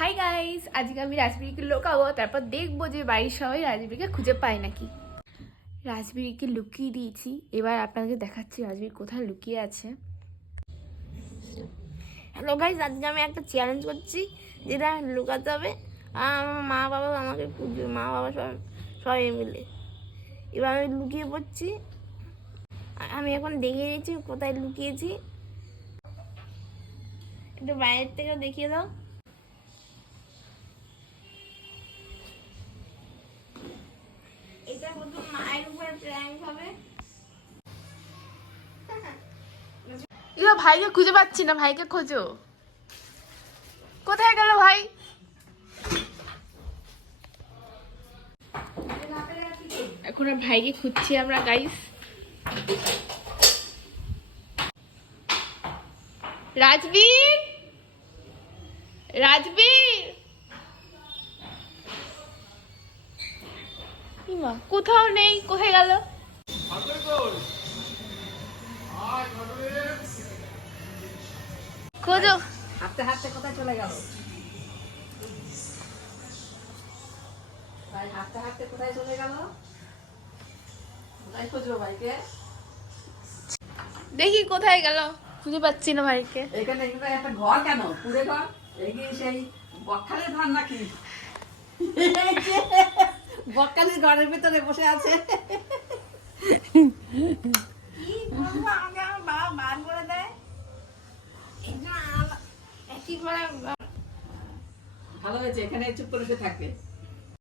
Hi guys, আজকে আমি রাজবীরকে লুকাবো, তারপর দেখবো যে বাড়ির সবাই রাজবীরকে খুঁজে পায় নাকি। রাজবীরকে লুকিয়ে দিয়েছি, এবার আপনাদেরকে দেখাচ্ছি রাজবীর কোথায় লুকিয়ে আছে। হ্যালো গাইস, আজকে আমি একটা চ্যালেঞ্জ করছি যেটা লুকাতে হবে। আর আমার মা বাবা আমাকে খুঁজবে, মা বাবা সবাই মিলে। এবার আমি লুকিয়ে পড়ছি। আমি এখন দেখিয়ে দিয়েছি কোথায় লুকিয়েছি, একটু বাইরের থেকেও দেখিয়ে দাও। এটা প্রথম মায়ের উপর প্র্যাঙ্ক হবে। ইলো ভাইকে খুঁজে পাচ্ছি না, ভাইকে খোঁজো। কোথায় গেল ভাই? এখন আর ভাইকে খুঁজছি আমরা গাইস। রাজবীর, রাজবীর, ইমা কোথাও নেই, কোথায় গেল? খোঁজো। হাঁটতে হাঁটতে কোথায় চলে গেল? ভাই হাঁটতে হাঁটতে কোথায় চলে গেল? কোথায় খুঁজবো ভাইকে? দেখি কোথায় গেল, খুঁজে পাচ্ছি না ভাইকে। এখানে এখানে একটা ঘর কেন? পুরে ঘর? এগিয়ে সেই বকখালির ঘর নাকি? বকখালির ঘরের ভিতরে বসে আছে। আমাকে আমার বাবা বার করে দেয়। ভালো হয়েছে, এখানে চুপ করে বসে থাকবে।